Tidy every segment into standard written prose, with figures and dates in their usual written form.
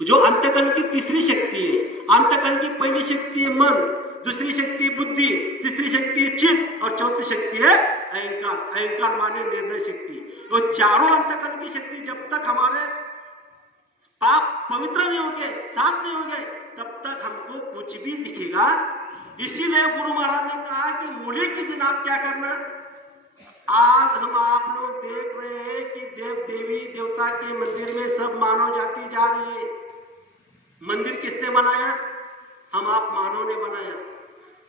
जो अंतःकरण की तीसरी शक्ति है। अंतःकरण की पहली शक्ति है मन, दूसरी शक्ति है बुद्धि, तीसरी शक्ति है चित्त और चौथी शक्ति है अहंकार। अहंकार माने निर्णय शक्ति। वो चारों अंतःकरण की शक्ति जब तक हमारे पाप पवित्र नहीं होंगे, साफ नहीं होंगे, तब तक हमको कुछ भी दिखेगा। इसीलिए गुरु महाराज ने कहा कि होली के दिन आप क्या करना। आज हम आप लोग देख रहे हैं कि देव देवी देवता के मंदिर में सब मानव जाति जा रही है। मंदिर किसने बनाया? हम आप मानव ने बनाया।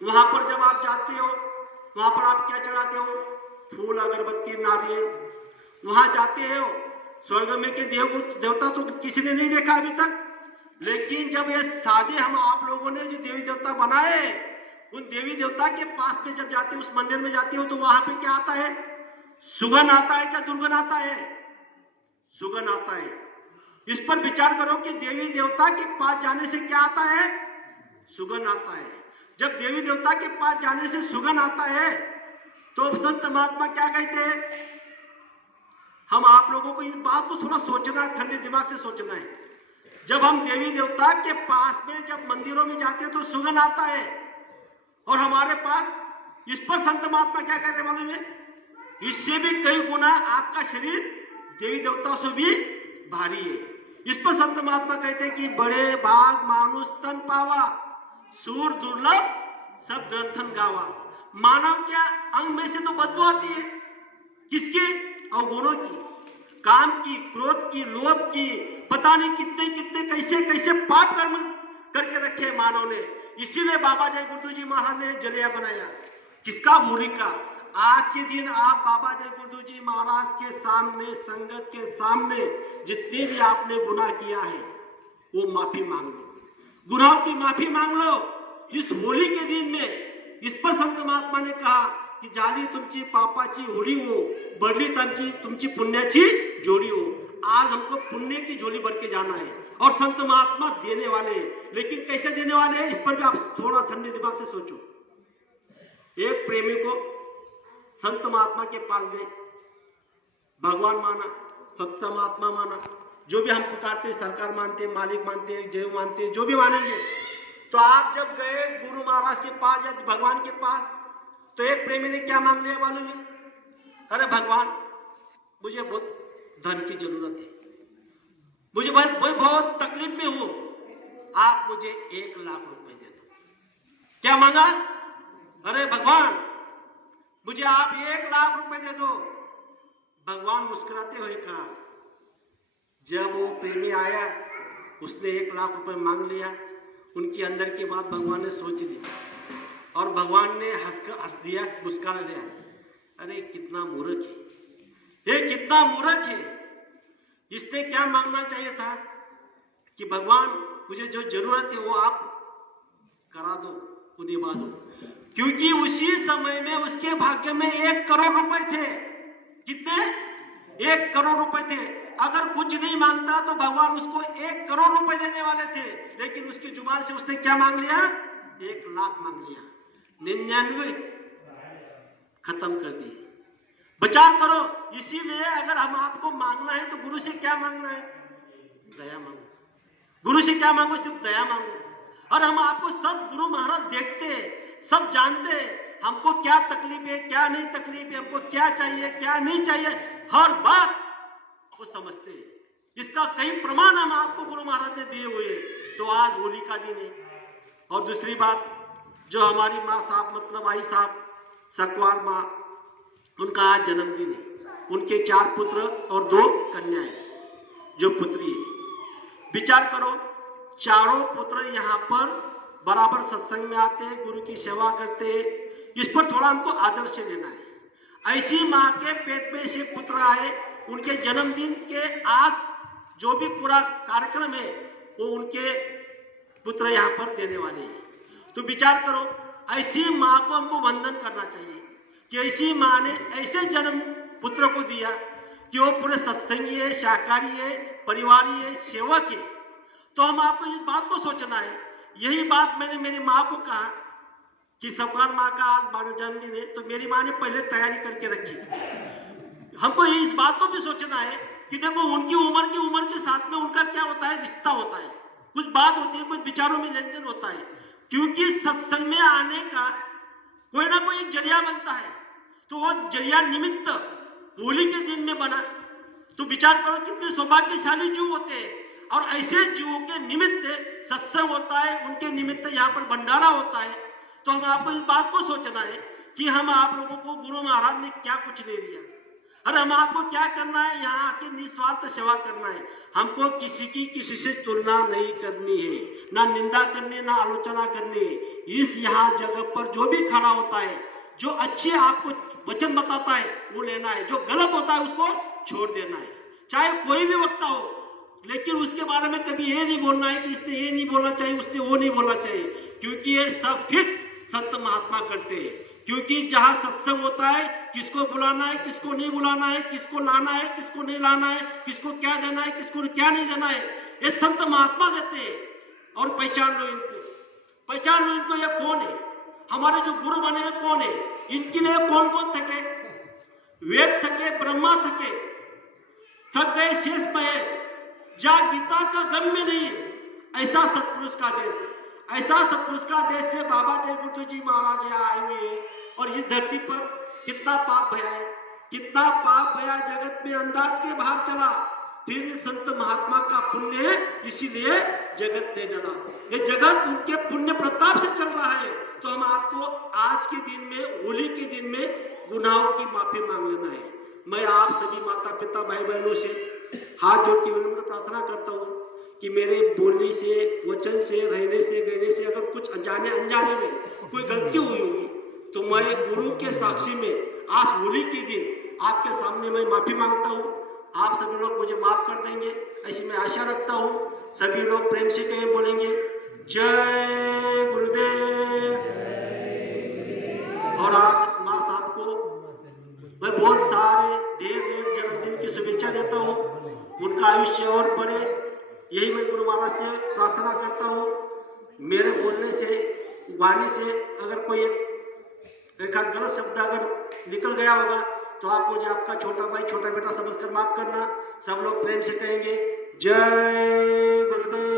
वहां पर जब आप जाते हो, वहां पर आप क्या चढ़ाते हो? फूल, अगरबत्ती, नारियल। वहां जाते हो, स्वर्ग में के देवता तो किसी ने नहीं देखा अभी तक, लेकिन जब ये सादे हम आप लोगों ने जो देवी देवता बनाए, उन देवी देवता के पास में जब जाते हो, उस मंदिर में जाते हो, तो वहां पे क्या आता है? सुगंध आता है क्या दुर्गंध आता है? सुगंध आता है। इस पर विचार करो कि देवी देवता के पास जाने से क्या आता है? सुगंध आता है। जब देवी देवता के पास जाने से सुगंध आता है, तो संत महात्मा क्या कहते हैं? हम आप लोगों को इस बात को थोड़ा सोचना है, ठंडे दिमाग से सोचना है। जब हम देवी देवता के पास में जब मंदिरों में जाते हैं तो सुगंध आता है, और हमारे पास इस पर संत महात्मा क्या कह रहे मालूम है? इससे भी कई गुना आपका शरीर देवी देवता से भी भारी है। इस पर संत महात्मा कहते हैं कि बड़े भाग मानुष तन पावा, सूर दुर्लभ सब ग्रंथन गावा। मानव क्या अंग में से तो बदबू आती है। किसकी? अवगुणों की, काम की, क्रोध की, लोभ की, पता नहीं कितने कितने कैसे कैसे पाप कर्म करके रखे मानव ने। इसीलिए बाबा जय गुरुदेव जी महाराज ने जलिया बनाया। किसका? होली का। आज के दिन आप बाबा जय गुरुदेव जी महाराज के सामने, संगत के सामने जितने भी आपने गुनाह किया है वो माफी मांग लो, गुनाहों की माफी मांग लो इस होली के दिन में। इस पर संत महात्मा ने कहा की झाली तुमची पापाची होळी हो, बढ़ली तुमची पुण्याची जोड़ी हो। आज हमको पुण्य की झोली भर के जाना है, और संत महात्मा देने वाले हैं। लेकिन कैसे देने वाले हैं, इस पर भी आप थोड़ा ठंडे दिमाग से सोचो। एक प्रेमी को संत महात्मा के पास गए, भगवान माना, सत्य महात्मा माना, जो भी हम पुकारते, सरकार मानते, मालिक मानते, जय मानते, जो भी मानेंगे। तो आप जब गए गुरु महाराज के पास या भगवान के पास, तो एक प्रेमी ने क्या मांग लिया मालूम है? अरे भगवान, मुझे बहुत धन की जरूरत है, मुझे बहुत तकलीफ में हूं, आप मुझे 1 लाख रुपए दे दो। क्या मांगा? अरे भगवान, मुझे आप 1 लाख रुपए दे दो। भगवान मुस्कुराते हुए कहा। जब वो प्रेमी आया, उसने 1 लाख रुपए मांग लिया। उनकी अंदर की बात भगवान ने सोच ली, और भगवान ने हंस दिया, मुस्कुरा लिया। अरे कितना मूर्ख है ये, कितना मूर्ख है। इसने क्या मांगना चाहिए था कि भगवान मुझे जो जरूरत है वो आप करा दो, वो निभा दो। क्योंकि उसी समय में उसके भाग्य में 1 करोड़ रुपए थे। कितने? 1 करोड़ रुपए थे। अगर कुछ नहीं मांगता तो भगवान उसको 1 करोड़ रुपए देने वाले थे, लेकिन उसकी जुबान से उसने क्या मांग लिया? 1 लाख मांग लिया। 99 खत्म कर दी। विचार करो। इसीलिए अगर हम आपको मांगना है तो गुरु से क्या मांगना है? दया मांगो। गुरु से क्या मांगो? सिर्फ दया मांगो। और हम आपको सब गुरु महाराज देखते हैं, सब जानते हैं हमको क्या तकलीफ है, क्या नहीं तकलीफ है, हमको क्या चाहिए, क्या नहीं चाहिए, हर बात वो समझते हैं। इसका कई प्रमाण हम आपको गुरु महाराज ने दिए हुए। तो आज होली का दिन है। और दूसरी बात, जो हमारी माँ साहब मतलब आई साहब सकवार माँ, उनका आज जन्मदिन है। उनके 4 पुत्र और 2 कन्याएं, जो पुत्री है। विचार करो, चारों पुत्र यहाँ पर बराबर सत्संग में आते हैं, गुरु की सेवा करते हैं। इस पर थोड़ा हमको आदर से लेना है। ऐसी माँ के पेट में से पुत्र आए, उनके जन्मदिन के आज जो भी पूरा कार्यक्रम है वो उनके पुत्र यहाँ पर देने वाले हैं। तो विचार करो, ऐसी माँ को हमको वंदन करना चाहिए कि ऐसी माँ ने ऐसे जन्म पुत्र को दिया कि वो पूरे सत्संगी है, शाकाहारी है, परिवारी है, सेवक है। तो हम आपको इस बात को सोचना है। यही बात मैंने मेरी माँ को कहा कि सबकार माँ का आज 12 जन्मदिन है, तो मेरी माँ ने पहले तैयारी करके रखी। हमको इस बात को भी सोचना है कि देखो उनकी उम्र के साथ में उनका क्या होता है, रिश्ता होता है, कुछ बात होती है, कुछ विचारों में लेन देन होता है। क्योंकि सत्संग में आने का कोई ना कोई जरिया बनता है, तो वो जरिया निमित्त होली के दिन में बना। तो विचार करो कितने सौभाग्यशाली जीव होते हैं, और ऐसे जीवों के निमित्त सत्संग होता है, उनके निमित्त यहाँ पर भंडारा होता है। तो हम आपको इस बात को सोचना है कि हम आप लोगों को गुरु महाराज ने क्या कुछ नहीं दिया, अरे हम आपको क्या करना है, यहाँ आके निस्वार्थ सेवा करना है। हमको किसी से तुलना नहीं करनी है, ना निंदा करनी, ना आलोचना करनी है। इस यहाँ जगह पर जो भी खड़ा होता है, जो अच्छे आपको वचन बताता है वो लेना है, जो गलत होता है उसको छोड़ देना है, चाहे कोई भी वक्ता हो। लेकिन उसके बारे में कभी ये नहीं बोलना है कि इसने ये नहीं बोलना चाहिए, उसने वो नहीं बोलना चाहिए, क्योंकि ये सब फिक्स संत महात्मा करते हैं। क्योंकि जहां सत्संग होता है, किसको बुलाना है, किसको नहीं बुलाना है, किसको लाना है, किसको नहीं लाना है, किसको क्या देना है, किसको क्या नहीं देना है, ये संत महात्मा देते हैं। और पहचान लो इनको, पहचान लो इनको, ये कौन है, हमारे जो गुरु बने हैं कौन है, इनके लिए कौन कौन थके, वेद थके, ब्रह्मा थके, थक गए शेष महेश, जा गीता का गम में नहीं है। ऐसा सत्पुरुष का देश, ऐसा सत्पुरुष का देश से बाबा जय गुरु जी महाराज यहाँ आए हुए हैं। और इस धरती पर कितना पाप भया है, कितना पाप भया जगत में अंदाज के बाहर चला, फिर ये संत महात्मा का पुण्य है, इसीलिए जगत ने डरा। ये जगत उनके पुण्य प्रताप से चल रहा है। तो हम आपको आज के दिन में, होली के दिन में गुनाहों की माफी मांग लेना है। मैं आप सभी माता पिता भाई बहनों से हाथ जोड़ के विनम्र प्रार्थना करता हूँ कि मेरे बोलने से, वचन से, रहने से, गहने से अगर कुछ अनजाने में कोई गलती हुई होगी, तो मैं गुरु के साक्षी में आज होली के दिन आपके सामने मैं माफी मांगता हूँ। आप सभी लोग मुझे माफ कर देंगे, ऐसी मैं आशा रखता हूँ। सभी लोग प्रेम से कहें, बोलेंगे जय गुरुदेव। और आज माँ साहब को मैं बहुत सारे ढेर जन्मदिन की शुभेच्छा देता हूँ, उनका आयुष्य और बढ़े, यही मैं गुरु महाराज से प्रार्थना करता हूँ। मेरे बोलने से, वाणी से अगर कोई एक गलत शब्द अगर निकल गया होगा, तो आप मुझे आपका छोटा भाई, छोटा बेटा समझकर माफ करना। सब लोग प्रेम से कहेंगे जय गुरुदेव।